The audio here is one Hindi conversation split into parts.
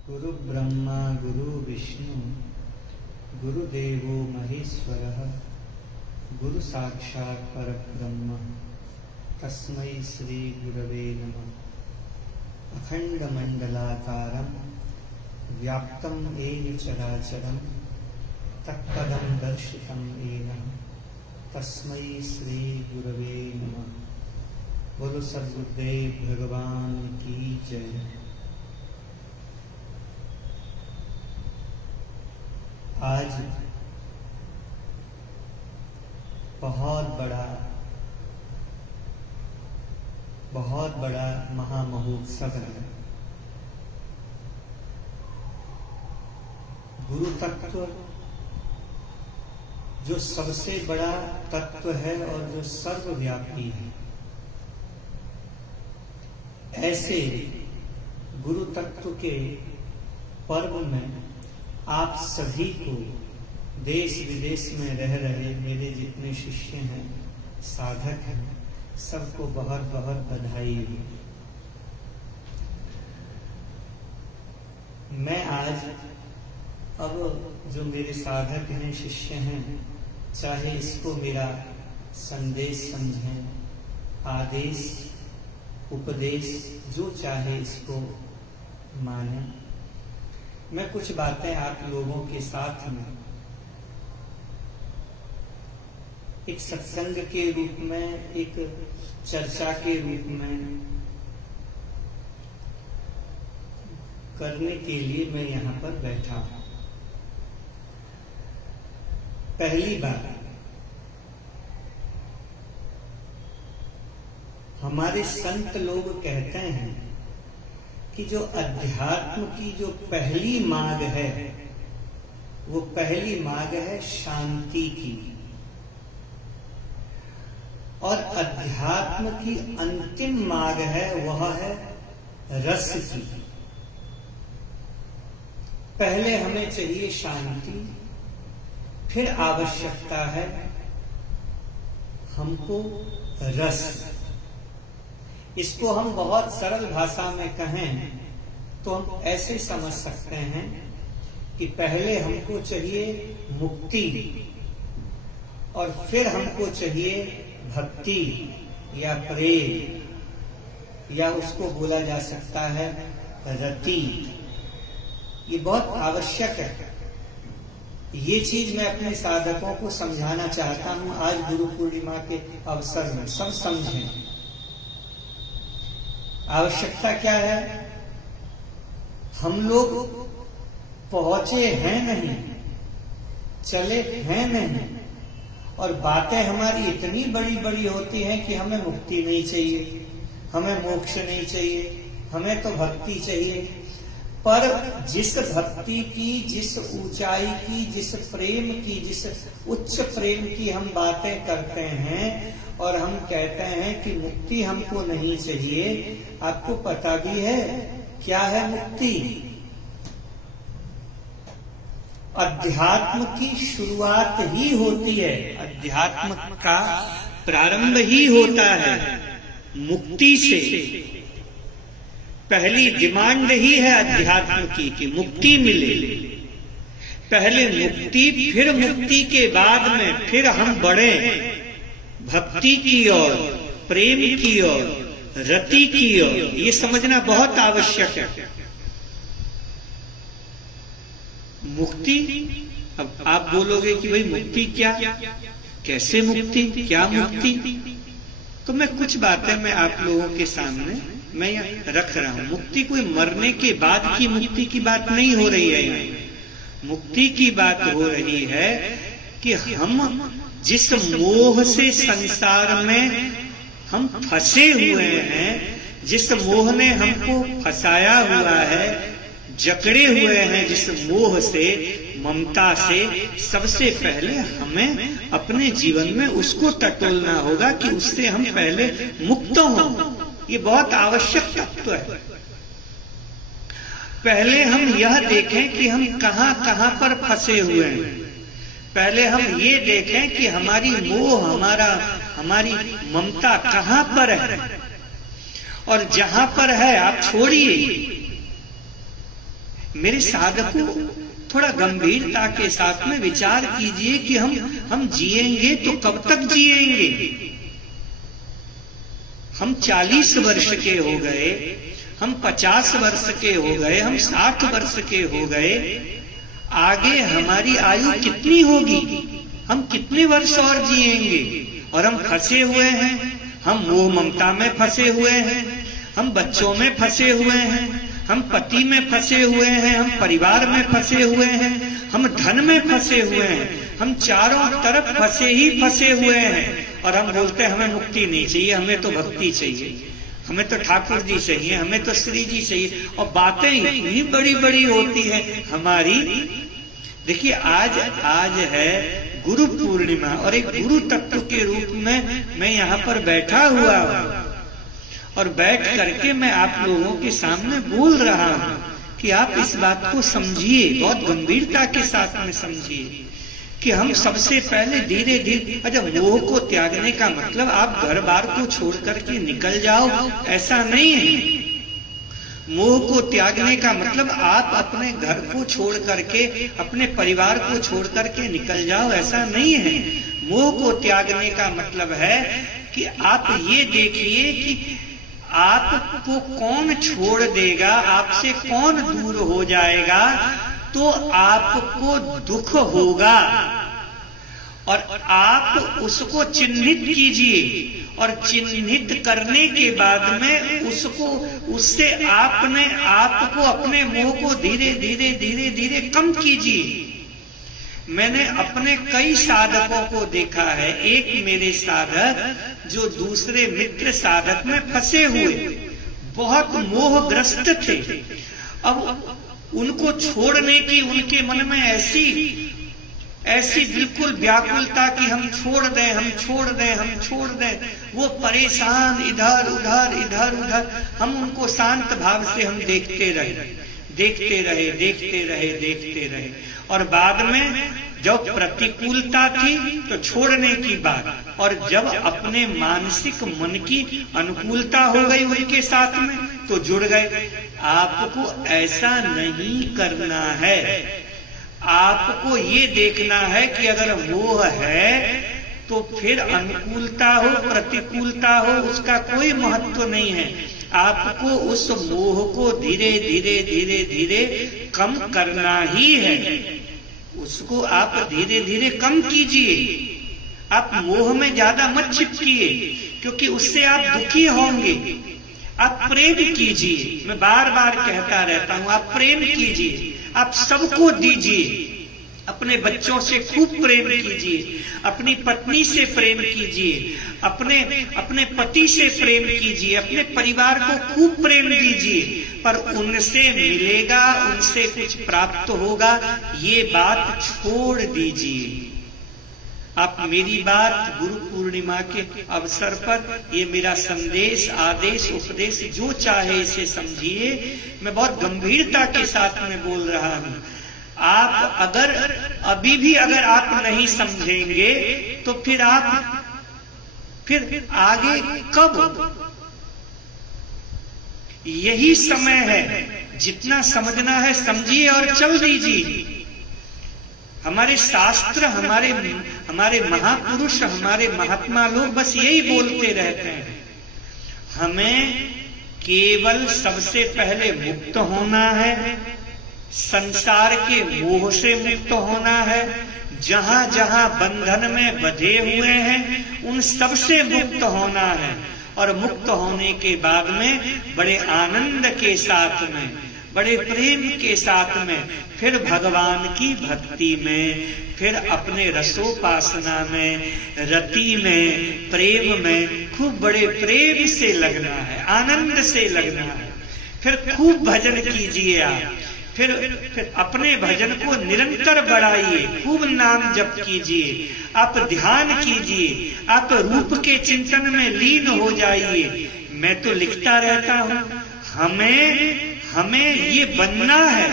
गुरु ब्रह्मा गुरु विष्णु गुरुदेवो महेश्वरः गुरु साक्षात् परब्रह्म तस्मै श्री गुरवे नमः। अखंड मंडलाकारं व्याप्तं येन चराचरं तत्पदं दर्शितं येन तस्मै श्री गुरवे नमः। बोलो सद्गुरुदेव भगवान की जय। आज बहुत बड़ा महामहोत्सव है। गुरु तत्व जो सबसे बड़ा तत्व है और जो सर्वव्यापी है, ऐसे गुरु तत्व के पर्व में आप सभी को देश विदेश में रह रहे मेरे जितने शिष्य हैं, साधक हैं, सबको बहुत बहुत बधाई। मैं आज अब जो मेरे साधक हैं, शिष्य हैं, चाहे इसको मेरा संदेश समझें, आदेश, उपदेश, जो चाहे इसको माने, मैं कुछ बातें आप लोगों के साथ में एक सत्संग के रूप में, एक चर्चा के रूप में करने के लिए मैं यहां पर बैठा हूं। पहली बात, हमारे संत लोग कहते हैं कि जो अध्यात्म की जो पहली मार्ग है, वो पहली मार्ग है शांति की, और अध्यात्म की अंतिम मार्ग है वह है रस की। पहले हमें चाहिए शांति, फिर आवश्यकता है हमको रस। इसको हम बहुत सरल भाषा में कहें तो हम ऐसे समझ सकते हैं कि पहले हमको चाहिए मुक्ति और फिर हमको चाहिए भक्ति या प्रेम, या उसको बोला जा सकता है रति। ये बहुत आवश्यक है। ये चीज मैं अपने साधकों को समझाना चाहता हूं आज गुरु पूर्णिमा के अवसर में, सब समझें। आवश्यकता क्या है? हम लोग पहुंचे हैं नहीं, चले हैं नहीं, और बातें हमारी इतनी बड़ी बड़ी होती हैं कि हमें मुक्ति नहीं चाहिए, हमें मोक्ष नहीं चाहिए, हमें तो भक्ति चाहिए। पर जिस भक्ति की, जिस ऊंचाई की, जिस प्रेम की, जिस उच्च प्रेम की हम बातें करते हैं और हम कहते हैं कि मुक्ति हमको नहीं चाहिए, आपको पता भी है क्या है मुक्ति? अध्यात्म की शुरुआत ही होती है, अध्यात्म का प्रारंभ ही होता है मुक्ति से। पहली डिमांड ही है अध्यात्म की कि मुक्ति मिले। पहले मुक्ति, फिर मुक्ति के बाद में फिर हम बढ़े भक्ति की ओर, प्रेम की ओर, रति की ओर। ये समझना बहुत आवश्यक है। मुक्ति, अब आप बोलोगे कि भाई मुक्ति क्या, कैसे मुक्ति, क्या मुक्ति? तो मैं कुछ बातें मैं आप लोगों के सामने मैं यहाँ रख रहा हूं। मुक्ति कोई मरने के बाद की मुक्ति की बात नहीं हो रही है यहाँ। मुक्ति की बात हो रही है कि हम जिस मोह से संसार में हम फंसे हुए हैं, जिस मोह ने हमको फंसाया हुआ है, जकड़े हुए हैं जिस मोह से, ममता से, सबसे पहले हमें अपने जीवन में उसको टटोलना होगा कि उससे हम पहले मुक्त हों। ये बहुत आवश्यक तत्व है। पहले हम यह देखें कि हम कहां कहां पर फंसे हुए हैं। पहले हम ये देखें कि हमारी मोह, हमारी ममता कहां पर है, और जहां पर है आप छोड़िए, मेरे साधकों, थोड़ा गंभीरता के साथ में विचार कीजिए कि हम जिएंगे तो कब तक जिएंगे? हम 40 वर्ष के हो गए, हम 50 वर्ष के हो गए, हम 60 वर्ष के हो गए, आगे हमारी आयु कितनी होगी? हम कितने वर्ष और जिएंगे? और हम फंसे हुए हैं, हम मोह ममता में फंसे हुए हैं, हम बच्चों में फंसे हुए हैं, हम पति में फंसे हुए हैं, हम परिवार में फंसे हुए हैं, हम धन में फंसे हुए हैं, हम चारों तरफ फंसे ही फंसे हुए हैं। और हम बोलते हैं हमें मुक्ति नहीं चाहिए, हमें तो भक्ति चाहिए, हमें तो ठाकुर जी चाहिए, हमें तो श्री जी चाहिए। और बातें इतनी बड़ी बड़ी होती है हमारी। देखिए आज है गुरु पूर्णिमा, और एक गुरु तत्व के रूप में मैं यहाँ पर बैठा हुआ हूँ, और बैठ करके मैं आप लोगों के सामने बोल रहा हूँ कि आप इस बात को समझिए, बहुत गंभीरता के साथ में समझिए कि हम सबसे पहले धीरे धीरे, अच्छा, मोह को त्यागने का मतलब आप घर बार को छोड़ करके निकल जाओ, ऐसा नहीं है। मोह को त्यागने का मतलब आप अपने घर को छोड़ करके, अपने परिवार को छोड़ करके निकल जाओ, ऐसा नहीं है। मोह को त्यागने का मतलब है कि आप ये देखिए कि आपको कौन छोड़ देगा, आपसे कौन दूर हो जाएगा तो आपको दुख होगा, और आप उसको चिन्हित कीजिए, और चिन्हित करने के बाद में उससे आपने आपको, अपने मोह को धीरे धीरे धीरे धीरे कम कीजिए। मैंने अपने कई साधकों को देखा है, एक मेरे साधक जो दूसरे मित्र साधक में फंसे हुए, बहुत मोहग्रस्त थे। अब उनको छोड़ने की उनके मन में ऐसी बिल्कुल व्याकुलता कि हम छोड़ दें, हम छोड़ दें, हम छोड़ दें। वो परेशान, इधर उधर इधर उधर। हम उनको शांत भाव से हम देखते रहे। और बाद में जब प्रतिकूलता थी तो छोड़ने की बात, और जब अपने मानसिक मन की अनुकूलता हो गई उनके साथ में तो जुड़ गए। आपको ऐसा नहीं करना है। आपको ये देखना है कि अगर मोह है तो फिर अनुकूलता हो प्रतिकूलता हो उसका कोई महत्व नहीं है। आपको उस मोह को धीरे धीरे धीरे धीरे कम करना ही है। उसको आप धीरे धीरे कम कीजिए। आप मोह में ज्यादा मत चिपकिए, क्योंकि उससे आप दुखी होंगे। आप प्रेम कीजिए। मैं बार बार कहता रहता हूं, आप प्रेम कीजिए, आप सबको दीजिए। अपने बच्चों से खूब प्रेम कीजिए, अपनी पत्नी से प्रेम कीजिए, अपने पति से प्रेम कीजिए, अपने परिवार को खूब प्रेम दीजिए। पर उनसे मिलेगा, उनसे कुछ प्राप्त होगा, ये बात छोड़ दीजिए। आप मेरी बात गुरु पूर्णिमा के अवसर पर, ये मेरा संदेश, आदेश, उपदेश जो चाहे इसे समझिए। मैं बहुत गंभीरता के साथ में बोल रहा हूं। आप अगर अभी भी अगर आप नहीं समझेंगे तो फिर आगे कब? यही समय है, जितना समझना है समझिए और चल दीजिए। हमारे शास्त्र, हमारे महापुरुष, हमारे महात्मा लोग बस यही बोलते रहते हैं, हमें केवल सबसे पहले मुक्त होना है, संसार के मोह से मुक्त होना है। जहां जहां बंधन में बंधे हुए हैं उन सब से मुक्त होना है। और मुक्त होने के बाद में बड़े आनंद के साथ में, बड़े प्रेम के साथ में फिर भगवान की भक्ति में, फिर अपने रसोपासना में, रति में, प्रेम में खूब बड़े प्रेम से लगना है, आनंद से लगना है। फिर खूब भजन कीजिए आप। फिर अपने भजन को निरंतर बढ़ाइए, खूब नाम जप कीजिए, आप ध्यान कीजिए, आप रूप के चिंतन में लीन हो जाइए। मैं तो लिखता रहता हूं, हमें ये बनना है।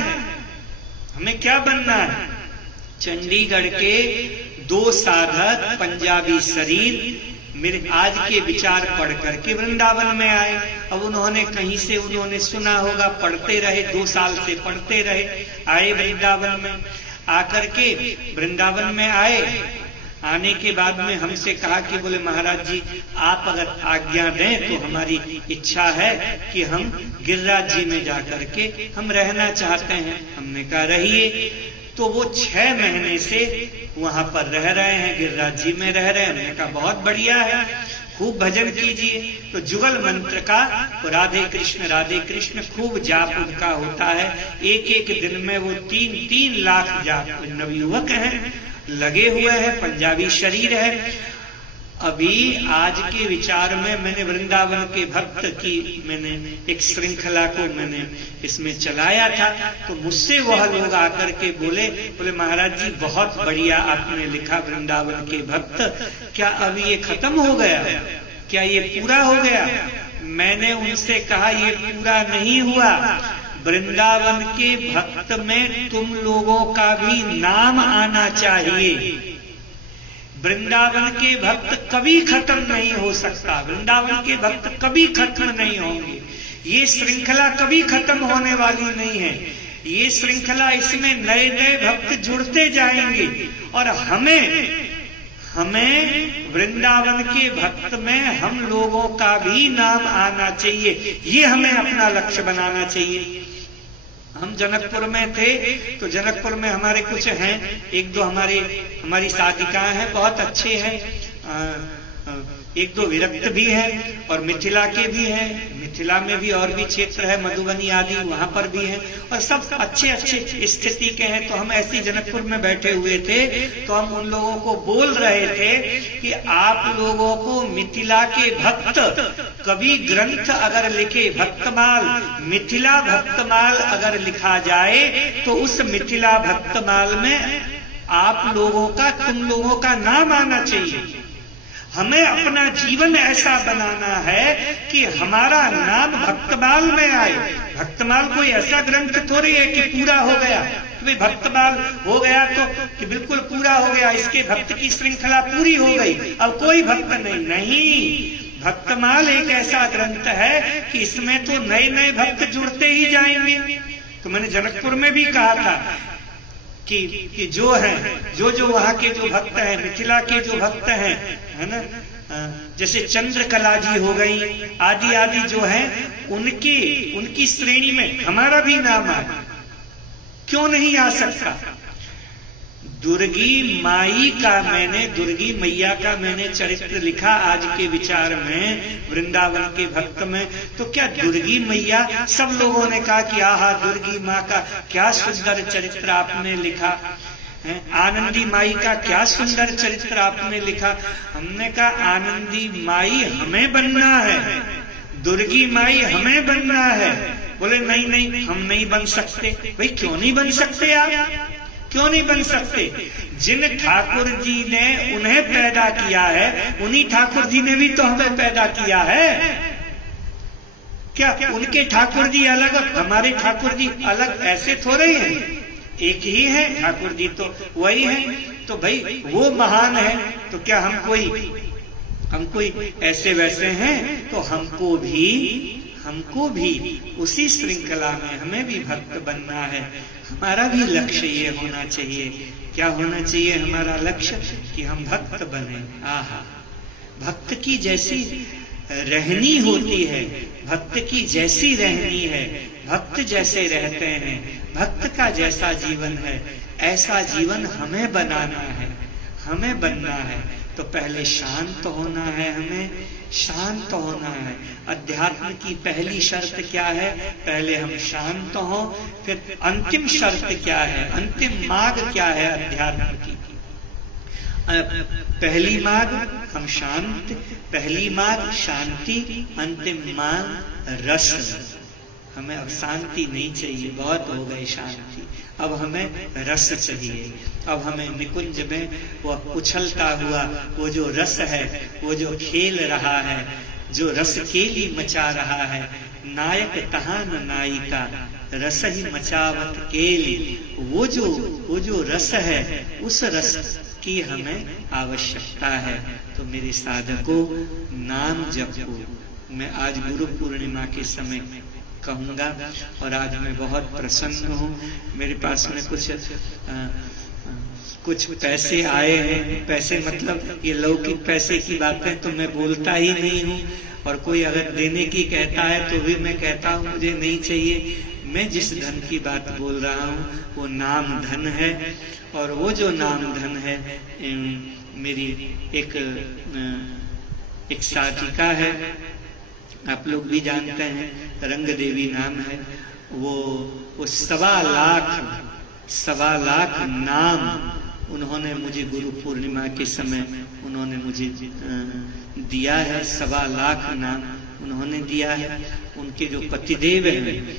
हमें क्या बनना है? चंडीगढ़ के 2 साधक, पंजाबी शरीर, मेरे आज के विचार पढ़ करके वृंदावन में आए। अब उन्होंने कहीं से उन्होंने सुना होगा, पढ़ते रहे, 2 साल से पढ़ते रहे, आए वृंदावन में। आकर के वृंदावन में आए, आने के बाद में हमसे कहा कि बोले महाराज जी आप अगर आज्ञा दें तो हमारी इच्छा है कि हम गिरिराज जी में जाकर के हम रहना चाहते हैं। हमने कहा रहिए। तो वो 6 महीने से वहां पर रह रहे हैं, गिरिराज जी में रह रहे हैं। हमने कहा बहुत बढ़िया है, खूब भजन कीजिए। तो जुगल मंत्र का राधे कृष्ण खूब जाप उनका होता है। एक दिन में वो 3 लाख जाप नवयुवक हैं, लगे हुए हैं, पंजाबी शरीर है। अभी आज के विचार में मैंने वृंदावन के भक्त की मैंने एक श्रृंखला को मैंने इसमें चलाया था। तो मुझसे वह लोग आकर के बोले महाराज जी बहुत बढ़िया आपने लिखा वृंदावन के भक्त, क्या अब ये खत्म हो गया, क्या ये पूरा हो गया? मैंने उनसे कहा ये पूरा नहीं हुआ, वृंदावन के भक्त में तुम लोगों का भी नाम आना चाहिए। वृंदावन के भक्त कभी खत्म नहीं हो सकता, वृंदावन के भक्त कभी खत्म नहीं होंगे। ये श्रृंखला कभी खत्म होने वाली नहीं है। ये श्रृंखला, इसमें नए नए भक्त जुड़ते जाएंगे और हमें वृंदावन के भक्त में हम लोगों का भी नाम आना चाहिए। ये हमें अपना लक्ष्य बनाना चाहिए। हम जनकपुर में थे तो जनकपुर में हमारे कुछ हैं, 1-2 हमारी साधिकाएं हैं, बहुत अच्छे हैं। 1-2 विरक्त भी हैं और मिथिला के भी हैं। मिथिला में भी और भी क्षेत्र है, मधुबनी आदि, वहां पर भी हैं और सब अच्छे स्थिति के हैं। तो हम ऐसी जनकपुर में बैठे हुए थे तो हम उन लोगों को बोल रहे थे कि आप लोगों को मिथिला के भक्त कभी ग्रंथ अगर लिखे, भक्तमाल, मिथिला भक्तमाल अगर लिखा जाए तो उस मिथिला भक्तमाल में आप लोगों का, तुम लोगों का नाम आना चाहिए। हमें अपना जीवन ऐसा बनाना है कि हमारा नाम भक्तमाल में आए। भक्तमाल कोई ऐसा ग्रंथ थोड़ी है कि पूरा हो गया, तो भक्तमाल हो गया तो कि बिल्कुल पूरा हो गया, इसके भक्त की श्रृंखला पूरी हो गई, अब कोई भक्त नहीं। भक्तमाल एक ऐसा ग्रंथ है कि इसमें तो नए नए भक्त जुड़ते ही जाएंगे। तो मैंने जनकपुर में भी कहा था कि जो हैं, जो वहाँ के जो भक्त हैं, मिथिला के जो भक्त हैं, है ना, जैसे चंद्रकला जी हो गई, आदि जो हैं, उनकी श्रेणी में हमारा भी नाम है। क्यों नहीं आ सकता? दुर्गी मैया का मैंने चरित्र लिखा आज के विचार में वृंदावन के भक्त में। तो क्या दुर्गी मैया, सब लोगों ने कहा कि आहा दुर्गी माँ का क्या सुंदर चरित्र आपने लिखा है, आनंदी माई का क्या सुंदर चरित्र आपने लिखा। हमने कहा आनंदी माई हमें बनना है, दुर्गी माई हमें बनना है। बोले नहीं हम नहीं बन सकते। भाई क्यों नहीं बन सकते आप? क्यों नहीं बन सकते? जिन ठाकुर जी ने उन्हें पैदा किया है, उन्हीं ठाकुर जी ने भी तो हमें पैदा किया है। क्या उनके ठाकुर जी अलग, हमारे ठाकुर जी अलग? ऐसे थोड़े हैं, एक ही है ठाकुर जी, तो वही है। तो भाई वो महान है, तो क्या हम कोई ऐसे वैसे हैं? तो हमको भी उसी श्रृंखला में हमें भी भक्त बनना है। हमारा भी लक्ष्य ये होना चाहिए। क्या होना चाहिए हमारा लक्ष्य? कि हम भक्त बने। आहा, भक्त की जैसी रहनी होती है, भक्त की जैसी रहनी है, भक्त जैसे रहते हैं, भक्त का जैसा जीवन है, ऐसा जीवन हमें बनाना है, हमें बनना है। तो पहले शांत होना है, हमें शांत होना है। अध्यात्म की पहली शर्त क्या है? पहले हम शांत हों। फिर अंतिम शर्त क्या है, अंतिम मार्ग क्या है अध्यात्म की? पहली मार्ग हम शांत, पहली मार्ग शांति, अंतिम मार्ग रस। हमें अब शांति नहीं चाहिए, बहुत हो गई शांति, अब हमें रस चाहिए। अब हमें निकुंज में वो उछलता हुआ वो जो रस है, वो जो खेल रहा है, जो रस खेली मचा रहा है, नायक तहान नायिका रस ही मचावत केली, वो जो रस है, उस रस की हमें आवश्यकता है। तो मेरे साधकों, नाम जपो। मैं आज गुरु पूर्णिमा के समय कहूँगा, और आज मैं बहुत प्रसन्न हूँ। मेरे पास में कुछ पैसे आए हैं। पैसे मतलब ये लौकिक पैसे की बातें तो मैं बोलता ही नहीं हूँ, और कोई अगर देने की कहता है तो भी मैं कहता हूँ मुझे नहीं चाहिए। मैं जिस धन की बात बोल रहा हूँ वो नाम धन है, और वो जो नाम धन है, मेरी एक साधिका है, आप लोग भी जानते हैं, रंग देवी नाम है। वो 1.25 लाख नाम उन्होंने मुझे गुरु पूर्णिमा के समय उन्होंने मुझे दिया है। 1.25 लाख नाम उन्होंने दिया है। उनके जो पतिदेव हैं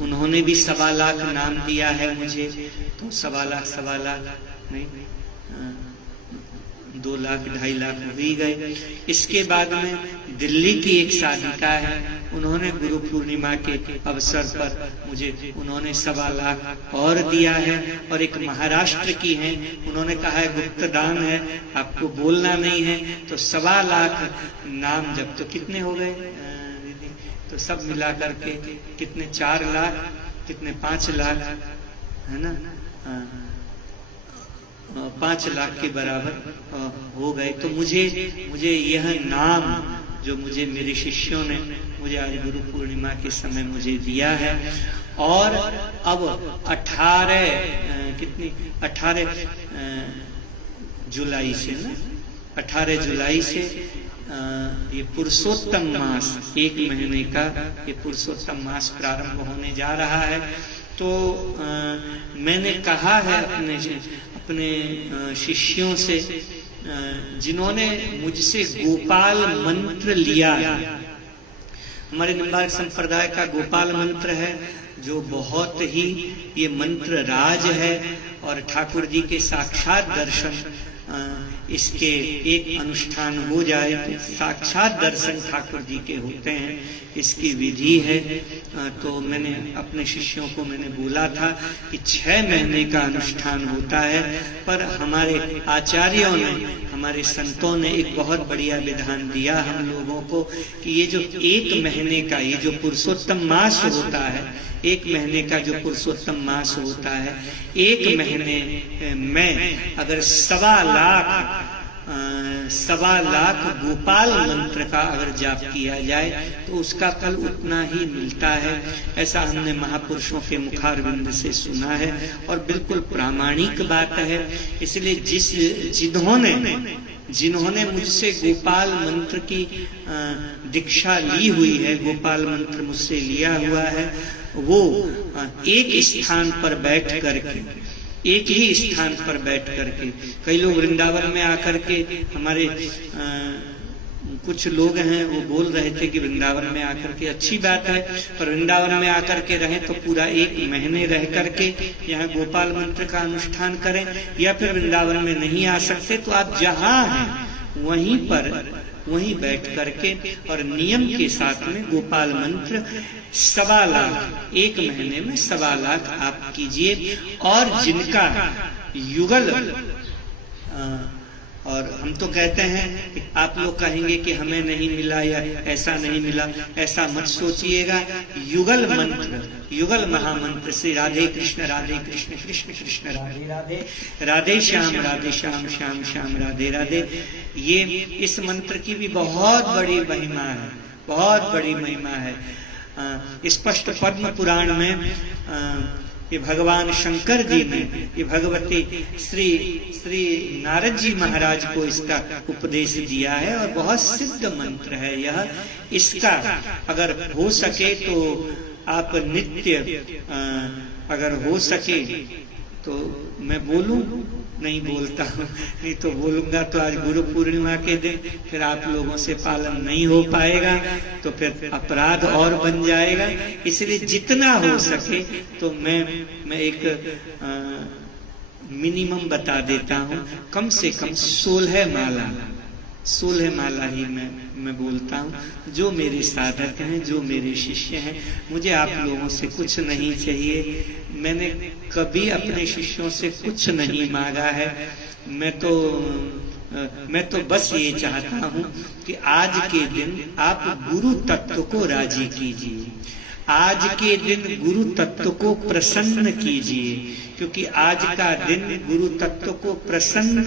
उन्होंने भी 1.25 लाख नाम दिया है मुझे। तो 1.25 लाख नहीं, 2 लाख 2.5 लाख हो ही गए। इसके बाद में दिल्ली की एक साधिका है, उन्होंने गुरु पूर्णिमा के अवसर पर मुझे उन्होंने 1.25 लाख और दिया है। और एक महाराष्ट्र की हैं, उन्होंने कहा है गुप्त दान है, आपको बोलना नहीं है। तो 1.25 लाख नाम जब तो कितने हो गए दीदी? तो सब मिला करके कितने, 4 लाख, कितने 5 लाख है ना, 5 लाख के बराबर हो गए। तो मुझे यह नाम जो मुझे मेरे शिष्यों ने मुझे आज गुरु पूर्णिमा के समय मुझे दिया है। और अब 18 जुलाई से ना, 18 जुलाई से ये पुरुषोत्तम मास, 1 महीने का ये पुरुषोत्तम मास प्रारंभ होने जा रहा है। तो मैंने कहा है अपने शिष्यों से, जिन्होंने मुझसे गोपाल मंत्र लिया है, हमारे निम्बार्क संप्रदाय का गोपाल मंत्र है, जो बहुत ही ये मंत्र राज है, और ठाकुर जी के साक्षात दर्शन, इसके एक अनुष्ठान हो जाए तो साक्षात दर्शन ठाकुर जी के होते हैं, इसकी विधि है। तो मैंने अपने शिष्यों को मैंने बोला था कि 6 महीने का अनुष्ठान होता है, पर हमारे आचार्यों ने, हमारे संतों ने एक बहुत बढ़िया विधान दिया हम लोगों को कि ये जो 1 महीने का ये जो पुरुषोत्तम मास होता है, 1 महीने का जो पुरुषोत्तम मास होता है, 1 महीने में अगर 1.25 लाख गोपाल मंत्र का अगर जाप किया जाए तो उसका फल उतना ही मिलता है। ऐसा हमने महापुरुषों के मुखारविंद से सुना है, और बिल्कुल प्रामाणिक बात है। इसलिए जिन्होंने मुझसे गोपाल मंत्र की दीक्षा ली हुई है, गोपाल मंत्र मुझसे लिया हुआ है, वो एक स्थान पर बैठ करके, एक ही स्थान पर बैठ करके, कई लोग वृंदावन में आकर के, हमारे कुछ लोग हैं वो बोल रहे थे कि वृंदावन में आकर के अच्छी बात है, पर वृंदावन में आकर के रहें तो पूरा 1 महीने रह करके यहाँ गोपाल मंत्र का अनुष्ठान करें, या फिर वृंदावन में नहीं आ सकते तो आप जहाँ हैं वहीं बैठ करके और नियम के साथ में गोपाल मंत्र 1.25 लाख, 1 महीने में 1.25 लाख आप कीजिए। और जिनका युगल, और हम तो कहते हैं कि आप लोग कहेंगे कि हमें नहीं मिला या ऐसा नहीं मिला, ऐसा मत सोचिएगा। युगल मंत्र, युगल महामंत्र से राधे कृष्ण कृष्ण कृष्ण राधे राधे, राधे श्याम श्याम श्याम राधे राधे, ये इस मंत्र की भी बहुत बड़ी महिमा है, बहुत बड़ी महिमा है। स्पष्ट पद्म पुराण में ये भगवान शंकर जी ने, ये भगवती श्री नारद जी महाराज को इसका उपदेश दिया है, और बहुत सिद्ध मंत्र है यह। इसका अगर हो सके तो आप नित्य, अगर हो सके तो मैं बोलूं, नहीं बोलता हूँ, नहीं तो बोलूंगा तो आज गुरु पूर्णिमा के दिन फिर आप लोगों से पालन नहीं हो पाएगा, तो फिर अपराध और बन जाएगा। इसलिए जितना हो सके तो मैं एक मिनिमम बता देता हूँ, कम से कम 16 माला, 16 माला ही मैं बोलता हूँ। जो मेरे साधक हैं, जो मेरे शिष्य हैं, मुझे आप लोगों से कुछ नहीं चाहिए। मैंने कभी अपने शिष्यों से कुछ नहीं मांगा है। मैं तो बस ये चाहता हूँ कि आज के दिन आप गुरु तत्व को राजी कीजिए, आज के दिन गुरु तत्व को प्रसन्न कीजिए, क्योंकि आज का दिन गुरु तत्व को प्रसन्न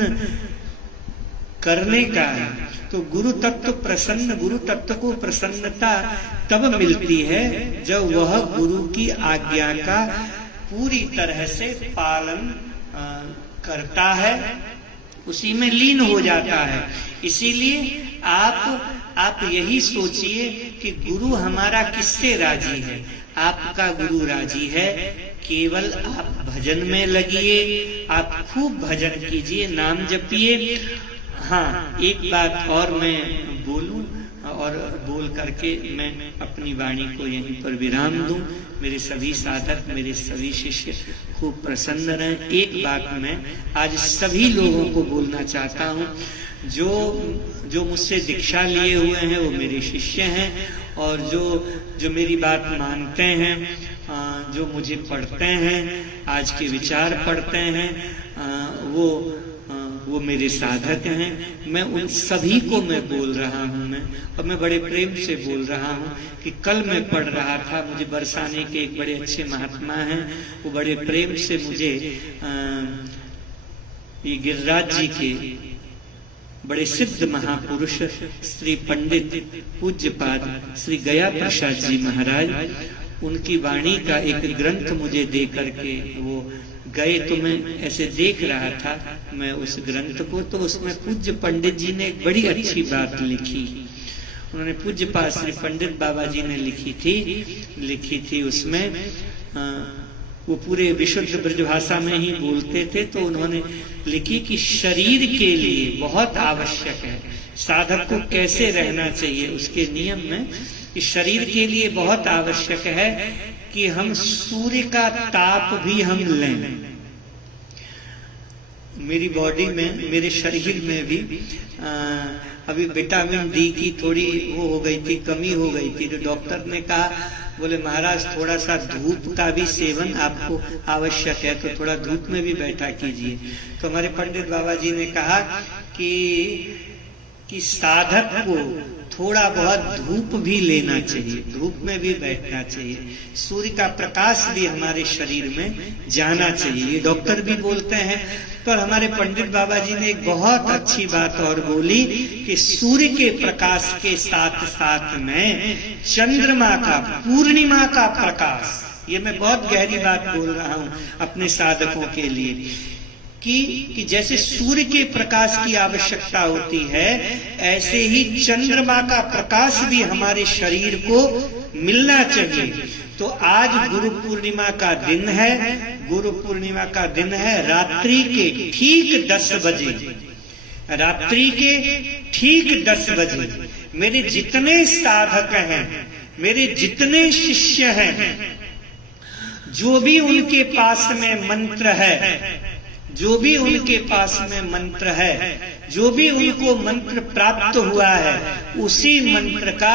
करने का है। तो गुरु तत्व को प्रसन्नता तब मिलती है जब वह गुरु की आज्ञा का पूरी तरह से पालन करता है, उसी में लीन हो जाता है। इसीलिए आप यही सोचिए कि गुरु हमारा किससे राजी है। आपका गुरु राजी है, केवल आप भजन में लगिए, आप खूब भजन कीजिए, नाम जपिए। हाँ, एक बात और मैं बोलूं और बोल करके मैं अपनी वाणी को यहीं पर विराम दूं। मेरे सभी साधक, मेरे सभी शिष्य खूब प्रसन्न रहें। एक बात मैं आज सभी लोगों को बोलना चाहता हूं, जो मुझसे दीक्षा लिए हुए हैं वो मेरे शिष्य हैं, और जो मेरी बात मानते हैं, जो मुझे पढ़ते हैं, आज के विचार पढ़ते हैं, वो मेरे साधक हैं। मैं उन सभी को मैं बोल रहा हूँ और मैं बड़े प्रेम से बोल रहा हूँ कि कल मैं पढ़ रहा था, मुझे बरसाने के एक बड़े अच्छे महात्मा हैं, वो बड़े प्रेम से मुझे ये गिरिराज जी के बड़े सिद्ध महापुरुष श्री पंडित पूज्यपाद श्री गया प्रसाद जी महाराज, उनकी वाणी का एक ग्रंथ मुझे दे करके वो गए। तो मैं ऐसे देख रहा था मैं उस ग्रंथ को, तो उसमें पूज्य पंडित जी ने एक बड़ी अच्छी बात लिखी। उन्होंने पूज्यपाद श्री पंडित बाबा जी ने लिखी थी उसमें, वो पूरे विशुद्ध ब्रजभाषा में ही बोलते थे। तो उन्होंने लिखी कि शरीर के लिए बहुत आवश्यक है, साधक को कैसे रहना चाहिए उसके नियम में, कि शरीर के लिए बहुत आवश्यक है कि हम सूर्य का ताप भी हम लें। मेरी बॉडी में, मेरे शरीर में भी अभी विटामिन डी की थोड़ी वो हो गई थी, कमी हो गई थी। तो डॉक्टर ने कहा, बोले महाराज थोड़ा सा धूप का भी सेवन आपको आवश्यक है, तो थोड़ा धूप में भी बैठा कीजिए। तो हमारे पंडित बाबा जी ने कहा कि साधक को थोड़ा बहुत धूप भी लेना चाहिए, धूप में भी बैठना चाहिए, सूर्य का प्रकाश भी हमारे शरीर में जाना चाहिए, ये डॉक्टर भी बोलते हैं। तो हमारे पंडित बाबा जी ने एक बहुत अच्छी बात और बोली कि सूर्य के प्रकाश के साथ साथ में चंद्रमा का, पूर्णिमा का प्रकाश, ये मैं बहुत गहरी बात बोल रहा हूं अपने साधकों के लिए, कि जैसे सूर्य के प्रकाश की आवश्यकता होती है, ऐसे ही चंद्रमा का प्रकाश भी हमारे शरीर को मिलना चाहिए। तो आज गुरु पूर्णिमा का दिन है, गुरु पूर्णिमा का दिन है। रात्रि के ठीक 10 बजे, रात्रि के ठीक 10 बजे मेरे जितने साधक हैं, मेरे जितने शिष्य हैं, जो भी उनके पास में मंत्र है, जो भी उनके पास में मंत्र है, जो भी उनको मंत्र प्राप्त हुआ है, उसी मंत्र का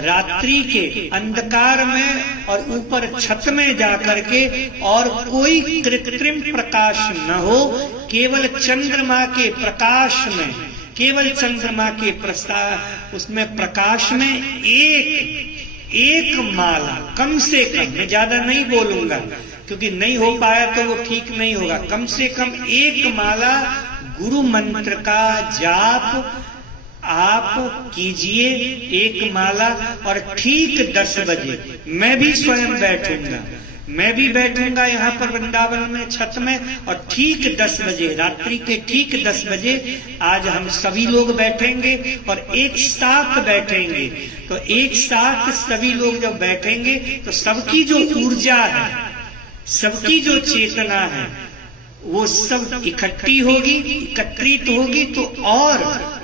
रात्रि के अंधकार में और ऊपर छत में जाकर के, और कोई कृत्रिम प्रकाश न हो, केवल चंद्रमा के प्रकाश में, केवल चंद्रमा के उसमें प्रकाश में एक माला, कम से कम, मैं ज्यादा नहीं बोलूंगा क्योंकि नहीं हो पाया तो वो ठीक नहीं होगा, कम से कम एक माला गुरु मंत्र का जाप आप कीजिए, एक माला। और ठीक 10 बजे मैं भी स्वयं बैठूंगा, मैं भी बैठूंगा यहाँ पर वृंदावन में छत में, और ठीक 10 बजे, रात्रि के ठीक 10 बजे आज हम सभी लोग बैठेंगे और एक साथ बैठेंगे। तो एक साथ सभी लोग जब बैठेंगे तो सबकी जो ऊर्जा है, सबकी जो चेतना है, वो सब इकट्ठी होगी, एकत्रित होगी तो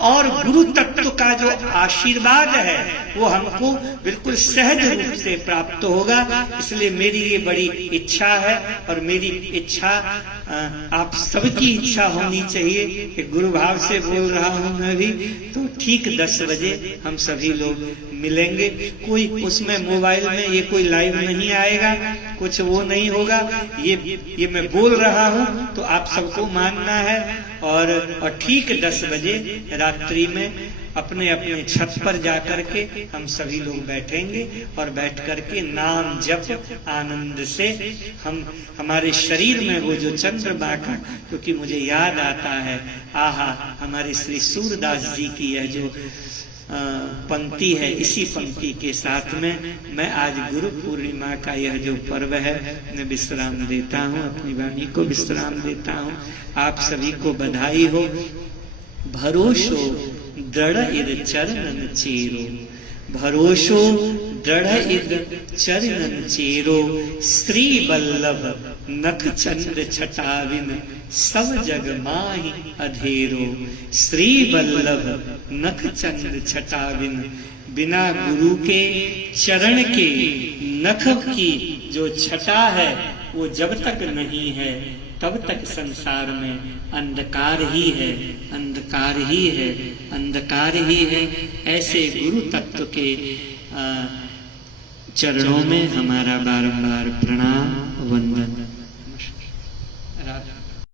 और गुरु तत्व का जो आशीर्वाद है वो हमको बिल्कुल सहज रूप से प्राप्त होगा। इसलिए मेरी ये बड़ी इच्छा है और मेरी इच्छा आप सबकी इच्छा होनी चाहिए कि गुरु भाव से बोल रहा हूं मैं भी, तो ठीक 10 बजे हम सभी लोग मिलेंगे। कोई उसमें मोबाइल में ये कोई लाइव नहीं आएगा, कुछ वो नहीं होगा, ये मैं बोल रहा हूं तो आप सबको मानना है। और ठीक 10 बजे रात्रि में अपने अपने छत पर जाकर के हम सभी लोग बैठेंगे और बैठ करके नाम जप आनंद से हम हमारे शरीर में वो जो चंद्रमा का, क्योंकि मुझे याद आता है, आहा, हमारे श्री सूरदास जी की यह जो पंक्ति है, इसी पंक्ति के साथ में मैं आज गुरु पूर्णिमा का यह जो पर्व है मैं विश्राम देता हूँ, अपनी वाणी को विश्राम देता हूँ। आप सभी को बधाई हो। भरोसो दृढ़ इद चरणन चेरो, भरोसो दृढ़ इद चरणन चेरो, श्री वल्लभ नख चंद्र छटाविन सब जग माहि अधेरो। श्री वल्लभ नख चंद्र छटाविन, बिना गुरु के चरण के नख की जो छटा है वो जब तक नहीं है तब तक संसार में अंधकार ही है, अंधकार ही है, अंधकार ही है। ऐसे गुरु तत्व के चरणों में हमारा बारंबार प्रणाम वंदन।